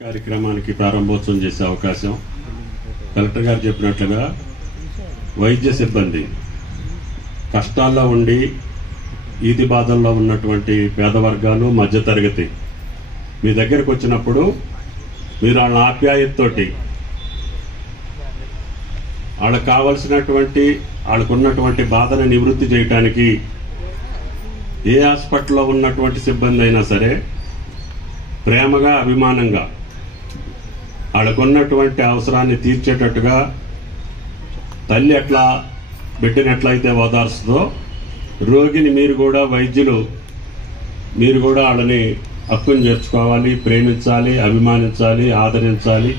కార్యక్రమానికి ప్రారంభోత్సవం చేసే అవకాశం కలెక్టర్ గారు చెప్పినట్లుగా వైద్య సిబ్బంది కష్టాల్లో ఉండి ఈది బాధల్లో ఉన్నటువంటి పేద వర్గాలు మధ్యతరగతి. మీ దగ్గరకు వచ్చినప్పుడు మీరు వాళ్ళ ఆప్యాయతతోటి వాళ్ళకి కావలసినటువంటి వాళ్ళకున్నటువంటి బాధను నివృత్తి చేయటానికి ఏ హాస్పిటల్లో ఉన్నటువంటి సిబ్బంది అయినా సరే ప్రేమగా అభిమానంగా వాళ్ళకున్నటువంటి అవసరాన్ని తీర్చేటట్టుగా తల్లి ఎట్లా బిడ్డను ఎట్లయితే ఓదార్స్తుందో రోగిని మీరు కూడా వైద్యులు మీరు కూడా వాళ్ళని హక్కును చేర్చుకోవాలి ప్రేమించాలి అభిమానించాలి ఆదరించాలి.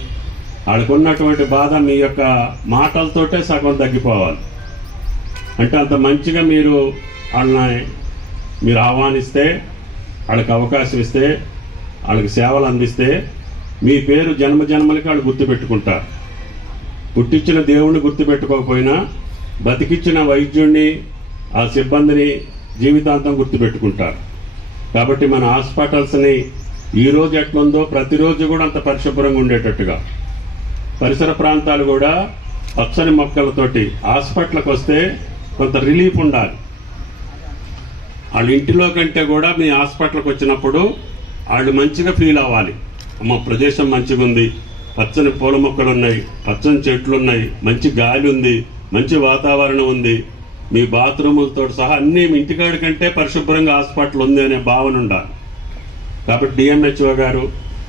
వాళ్ళకు ఉన్నటువంటి బాధ మీ యొక్క మాటలతోటే సగం తగ్గిపోవాలి. అంటే అంత మంచిగా మీరు వాళ్ళని మీరు ఆహ్వానిస్తే వాళ్ళకి అవకాశం ఇస్తే వాళ్ళకి సేవలు అందిస్తే మీ పేరు జన్మ జన్మలకి వాళ్ళు గుర్తుపెట్టుకుంటారు. పుట్టించిన దేవుణ్ణి గుర్తుపెట్టుకోకపోయినా బతికిచ్చిన వైద్యుణ్ణి ఆ సిబ్బందిని జీవితాంతం గుర్తుపెట్టుకుంటారు. కాబట్టి మన హాస్పిటల్స్ని ఈ రోజు ఎట్లుందో ప్రతిరోజు కూడా అంత పరిశుభ్రంగా ఉండేటట్టుగా. పరిసర ప్రాంతాలు కూడా పచ్చని మొక్కలతోటి హాస్పిటల్కి వస్తే కొంత రిలీఫ్ ఉండాలి. వాళ్ళ ఇంటిలో కంటే కూడా మీ హాస్పిటల్కి వచ్చినప్పుడు వాళ్ళు మంచిగా ఫీల్ అవ్వాలి. మా ప్రదేశం మంచిగా ఉంది పచ్చని పూల మొక్కలు ఉన్నాయి పచ్చని చెట్లు ఉన్నాయి మంచి గాలి ఉంది మంచి వాతావరణం ఉంది మీ బాత్రూములతో సహా అన్ని మీ ఇంటికాడి కంటే పరిశుభ్రంగా హాస్పిటల్ ఉంది అనే భావన ఉండాలి. కాబట్టి డిఎంహెచ్ఓ గారు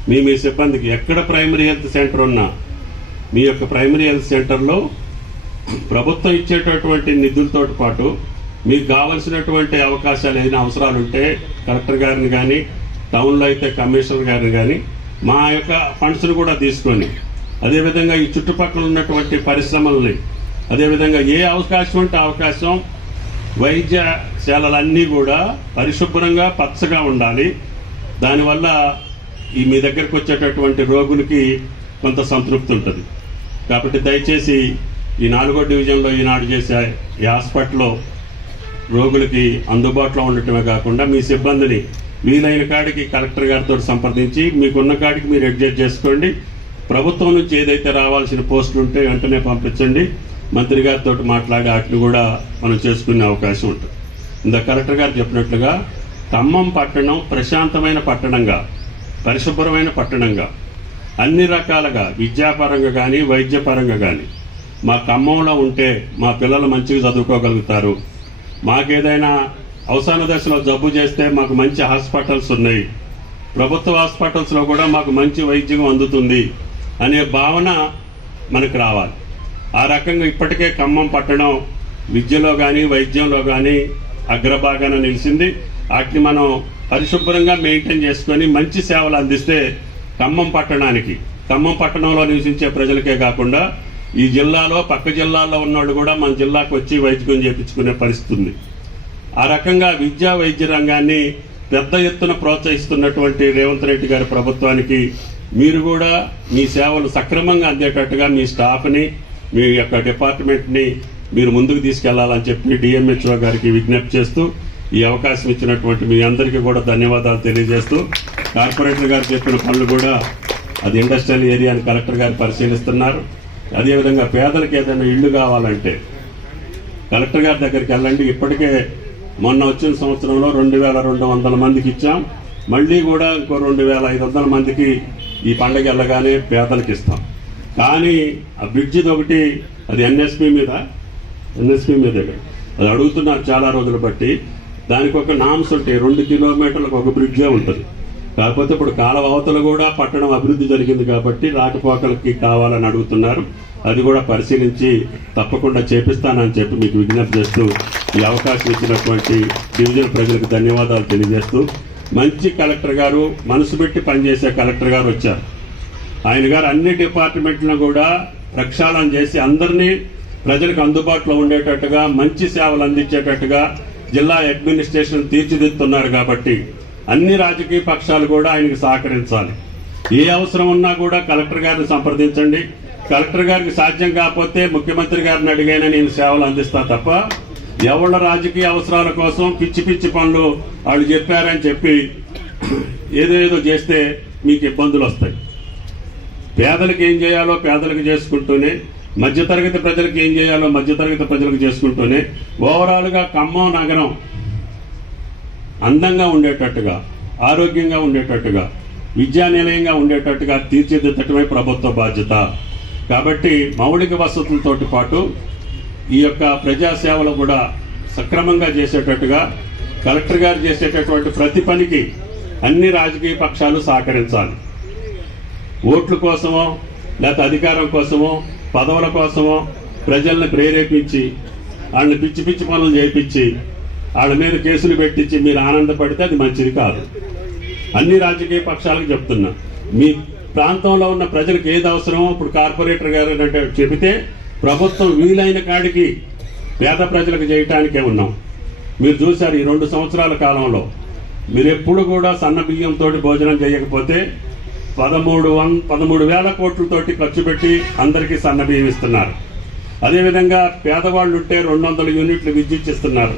మీ మీ సిబ్బందికి ఎక్కడ ప్రైమరీ హెల్త్ సెంటర్ ఉన్నా మీ యొక్క ప్రైమరీ హెల్త్ సెంటర్లో ప్రభుత్వం ఇచ్చేటటువంటి నిధులతో పాటు మీకు కావలసినటువంటి అవకాశాలు ఏదైనా అవసరాలు ఉంటే కలెక్టర్ గారిని కానీ టౌన్లో అయితే కమిషనర్ గారిని కానీ మా యొక్క ఫండ్స్ను కూడా తీసుకొని అదేవిధంగా ఈ చుట్టుపక్కల ఉన్నటువంటి పరిశ్రమల్ని అదేవిధంగా ఏ అవకాశం అంటే అవకాశం వైద్యశాలలన్నీ కూడా పరిశుభ్రంగా పచ్చగా ఉండాలి. దానివల్ల ఈ మీ దగ్గరకు వచ్చేటటువంటి రోగులకి కొంత సంతృప్తి ఉంటుంది. కాబట్టి దయచేసి ఈ నాలుగో డివిజన్లో ఈనాడు చేసే ఈ హాస్పిటల్లో రోగులకి అందుబాటులో ఉండటమే కాకుండా మీ సిబ్బందిని వీలైన కాడికి కలెక్టర్ గారితో సంప్రదించి మీకున్న కాడికి మీరు అడ్జస్ట్ చేసుకోండి. ప్రభుత్వం నుంచి ఏదైతే రావాల్సిన పోస్టులు ఉంటే వెంటనే పంపించండి. మంత్రి గారితో మాట్లాడి వాటిని కూడా మనం చేసుకునే అవకాశం ఉంటుంది. ఇంత కలెక్టర్ గారు చెప్పినట్లుగా ఖమ్మం పట్టణం ప్రశాంతమైన పట్టణంగా పరిశుభ్రమైన పట్టణంగా అన్ని రకాలుగా విద్యాపరంగా కానీ వైద్యపరంగా కానీ మా ఖమ్మంలో ఉంటే మా పిల్లలు మంచిగా చదువుకోగలుగుతారు. మాకేదైనా అవసాన దశలో జబ్బు చేస్తే మాకు మంచి హాస్పిటల్స్ ఉన్నాయి. ప్రభుత్వ హాస్పిటల్స్లో కూడా మాకు మంచి వైద్యం అందుతుంది అనే భావన మనకు రావాలి. ఆ రకంగా ఇప్పటికే ఖమ్మం పట్టణం విద్యలో కానీ వైద్యంలో కానీ అగ్రభాగాన నిలిచింది. వాటిని మనం పరిశుభ్రంగా మెయింటైన్ చేసుకొని మంచి సేవలు అందిస్తే ఖమ్మం పట్టణానికి ఖమ్మం పట్టణంలో నివసించే ప్రజలకే కాకుండా ఈ జిల్లాలో పక్క జిల్లాల్లో ఉన్నవాళ్ళు కూడా మన జిల్లాకు వచ్చి వైద్యం చేయించుకునే పరిస్థితి ఉంది. ఆ రకంగా విద్యా వైద్య రంగాన్ని పెద్ద ఎత్తున ప్రోత్సహిస్తున్నటువంటి రేవంత్ రెడ్డి గారి ప్రభుత్వానికి మీరు కూడా మీ సేవలు సక్రమంగా అందేటట్టుగా మీ స్టాఫ్ని మీ యొక్క డిపార్ట్మెంట్ని మీరు ముందుకు తీసుకెళ్ళాలని చెప్పి డిఎంహెచ్ఓ గారికి విజ్ఞప్తి చేస్తూ ఈ అవకాశం ఇచ్చినటువంటి మీ అందరికీ కూడా ధన్యవాదాలు తెలియజేస్తూ కార్పొరేటర్ గారు చెప్పిన పనులు కూడా అది ఇండస్ట్రియల్ ఏరియాని కలెక్టర్ గారు పరిశీలిస్తున్నారు. అదేవిధంగా పేదలకు ఏదైనా ఇల్లు కావాలంటే కలెక్టర్ గారి దగ్గరికి వెళ్ళండి. ఇప్పటికే మొన్న వచ్చిన సంవత్సరంలో రెండు వేల రెండు వందల మందికి ఇచ్చాం. మళ్ళీ కూడా ఇంకో రెండు వేల ఐదు వందల మందికి ఈ పండగ వెళ్ళగానే పేదలకు ఇస్తాం. కానీ ఆ బ్రిడ్జిది ఒకటి అది ఎన్ఎస్పి మీద ఎన్ఎస్పి మీద అది అడుగుతున్నారు చాలా రోజులు బట్టి. దానికి ఒక నామ్స్ ఉంటాయి రెండు కిలోమీటర్లకు ఒక బ్రిడ్జే ఉంటుంది. కాకపోతే ఇప్పుడు కాలవతలు అవతల కూడా పట్టణం అభివృద్ధి జరిగింది కాబట్టి రాకపోకలకి కావాలని అడుగుతున్నారు. అది కూడా పరిశీలించి తప్పకుండా చేపిస్తానని చెప్పి మీకు విజ్ఞప్తి చేస్తూ ఈ అవకాశం ఇచ్చినటువంటి డివిజన్ ప్రజలకు ధన్యవాదాలు తెలియజేస్తూ మంచి కలెక్టర్ గారు మనసు పెట్టి పనిచేసే కలెక్టర్ గారు వచ్చారు. ఆయన గారు అన్ని డిపార్ట్మెంట్లను కూడా ప్రక్షాళన చేసి అందరినీ ప్రజలకు అందుబాటులో ఉండేటట్టుగా మంచి సేవలు అందించేటట్టుగా జిల్లా అడ్మినిస్ట్రేషన్ తీర్చిదిద్దుతున్నారు కాబట్టి అన్ని రాజకీయ పక్షాలు కూడా ఆయనకు సహకరించాలి. ఏ అవసరం ఉన్నా కూడా కలెక్టర్ గారిని సంప్రదించండి. కలెక్టర్ గారికి సాధ్యం కాకపోతే ముఖ్యమంత్రి గారిని అడిగైనా నేను సేవలు అందిస్తా తప్ప ఎవళ్ళ రాజకీయ అవసరాల కోసం పిచ్చి పిచ్చి పనులు వాళ్ళు చెప్పారని చెప్పి ఏదో ఏదో చేస్తే మీకు ఇబ్బందులు వస్తాయి. పేదలకు ఏం చేయాలో పేదలకు చేసుకుంటూనే మధ్యతరగతి ప్రజలకు ఏం చేయాలో మధ్యతరగతి ప్రజలకు చేసుకుంటూనే ఓవరాల్గా ఖమ్మం నగరం అందంగా ఉండేటట్టుగా ఆరోగ్యంగా ఉండేటట్టుగా విద్యా నిలయంగా ఉండేటట్టుగా తీర్చిదిద్దటమే ప్రభుత్వ బాధ్యత. కాబట్టి మౌలిక వసతులతో పాటు ఈ యొక్క ప్రజాసేవలు కూడా సక్రమంగా చేసేటట్టుగా కలెక్టర్ గారు చేసేటటువంటి ప్రతి పనికి అన్ని రాజకీయ పక్షాలు సహకరించాలి. ఓట్ల కోసమో లేకపోతే అధికారం కోసమో పదవుల కోసమో ప్రజల్ని ప్రేరేపించి వాళ్ళని పిచ్చి పిచ్చి పనులు చేయించి వాళ్ళ మీద కేసులు పెట్టించి మీరు ఆనందపడితే అది మంచిది కాదు. అన్ని రాజకీయ పక్షాలకు చెప్తున్నా. మీ ప్రాంతంలో ఉన్న ప్రజలకు ఏది అవసరమో ఇప్పుడు కార్పొరేటర్ గారు అంటే చెబితే ప్రభుత్వం వీలైన కాడికి పేద ప్రజలకు చేయటానికే ఉన్నాం. మీరు చూశారు ఈ రెండు సంవత్సరాల కాలంలో. మీరు ఎప్పుడు కూడా సన్న బియ్యంతో భోజనం చేయకపోతే పదమూడు వన్ పదమూడు వేల కోట్లతోటి ఖర్చు పెట్టి అందరికీ సన్న బియ్యం ఇస్తున్నారు. అదేవిధంగా పేదవాళ్ళు ఉంటే రెండు వందల యూనిట్లు విద్యుత్ ఇస్తున్నారు.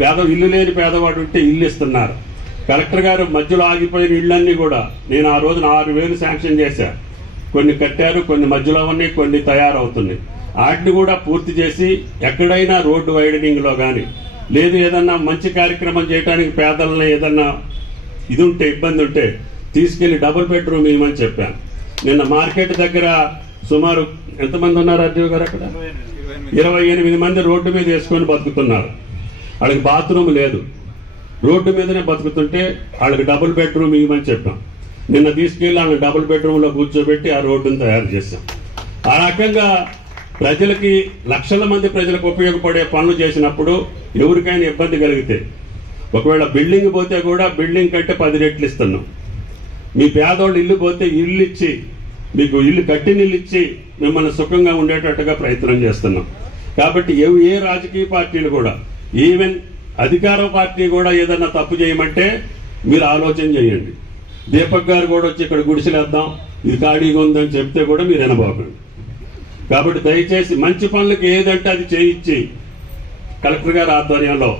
పేద ఇల్లు లేని పేదవాడు ఉంటే ఇల్లు ఇస్తున్నారు. కలెక్టర్ గారు మధ్యలో ఆగిపోయిన ఇళ్ళన్నీ కూడా నేను ఆ రోజున ఆరు వేలు శాంక్షన్ చేశా. కొన్ని కట్టారు కొన్ని మధ్యలో ఉన్నాయి కొన్ని తయారవుతున్నాయి. వాటిని కూడా పూర్తి చేసి ఎక్కడైనా రోడ్డు వైడనింగ్లో కానీ లేదు ఏదన్నా మంచి కార్యక్రమం చేయడానికి పేదలని ఏదన్నా ఇది ఉంటే ఇబ్బంది ఉంటే తీసుకెళ్ళి డబుల్ బెడ్రూమ్ ఇవ్వమని చెప్పాను. నిన్న మార్కెట్ దగ్గర సుమారు ఎంతమంది ఉన్నారు అర్జున్ గారు అక్కడ? ఇరవై ఎనిమిది మంది రోడ్డు మీద వేసుకొని బతుకుతున్నారు. వాళ్ళకి బాత్రూమ్ లేదు. రోడ్డు మీదనే బతుకుతుంటే వాళ్ళకి డబుల్ బెడ్రూమ్ ఇవ్వమని చెప్పాం. నిన్న తీసుకెళ్ళి ఆమె డబుల్ బెడ్రూమ్లో కూర్చోబెట్టి ఆ రోడ్డును తయారు చేశాం. ఆ రకంగా ప్రజలకి లక్షల మంది ప్రజలకు ఉపయోగపడే పనులు చేసినప్పుడు ఎవరికైనా ఇబ్బంది కలిగితే ఒకవేళ బిల్డింగ్ పోతే కూడా బిల్డింగ్ కంటే పది రెట్లు ఇస్తున్నాం. మీ పేదోళ్ళు ఇల్లు పోతే ఇల్లు ఇచ్చి మీకు ఇల్లు కట్టిన ఇల్లు ఇచ్చి మిమ్మల్ని సుఖంగా ఉండేటట్టుగా ప్రయత్నం చేస్తున్నాం. కాబట్టి ఏ ఏ రాజకీయ పార్టీలు కూడా ఈవెన్ అధికార పార్టీ కూడా ఏదన్నా తప్పు చేయమంటే మీరు ఆలోచన చేయండి. దీపక్ గారు కూడా వచ్చి ఇక్కడ గుడిసెలేద్దాం. ఇది ఖాళీగా ఉందని చెప్తే కూడా మీరు వినబోకండి. కాబట్టి దయచేసి మంచి పనులకు ఏదంటే అది చేయించి కలెక్టర్ గారి ఆధ్వర్యంలో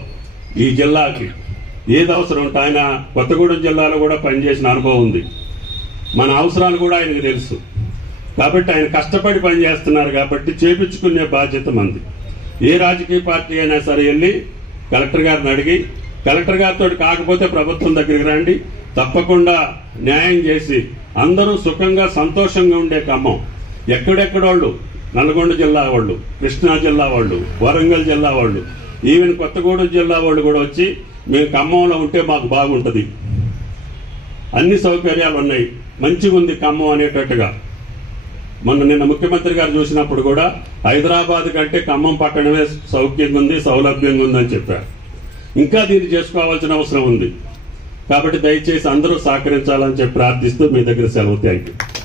ఈ జిల్లాకి ఏది అవసరం ఉంటే ఆయన కొత్తగూడెం జిల్లాలో కూడా పనిచేసిన అనుభవం ఉంది. మన అవసరాలు కూడా ఆయనకు తెలుసు. కాబట్టి ఆయన కష్టపడి పనిచేస్తున్నారు కాబట్టి చేపించుకునే బాధ్యత మంది. ఏ రాజకీయ పార్టీ అయినా సరే వెళ్ళి కలెక్టర్ గారిని అడిగి కలెక్టర్ గారితో కాకపోతే ప్రభుత్వం దగ్గరికి రండి తప్పకుండా న్యాయం చేసి అందరూ సుఖంగా సంతోషంగా ఉండే ఖమ్మం. ఎక్కడెక్కడోళ్ళు నల్గొండ జిల్లా వాళ్ళు కృష్ణా జిల్లా వాళ్ళు వరంగల్ జిల్లా వాళ్ళు ఈవెన్ కొత్తగూడెం జిల్లా వాళ్ళు కూడా వచ్చి మేము ఖమ్మంలో ఉంటే మాకు బాగుంటుంది. అన్ని సౌకర్యాలు ఉన్నాయి. మంచిగా ఉంది ఖమ్మం అనేటట్టుగా. మొన్న నిన్న ముఖ్యమంత్రి గారు చూసినప్పుడు కూడా హైదరాబాద్ కంటే ఖమ్మం పట్టణమే సౌఖ్యంగా ఉంది సౌలభ్యంగా ఉందని చెప్పారు. ఇంకా దీన్ని చేసుకోవాల్సిన అవసరం ఉంది. కాబట్టి దయచేసి అందరూ సహకరించాలని చెప్పి ప్రార్థిస్తూ మీ దగ్గర సెలవు. Thank you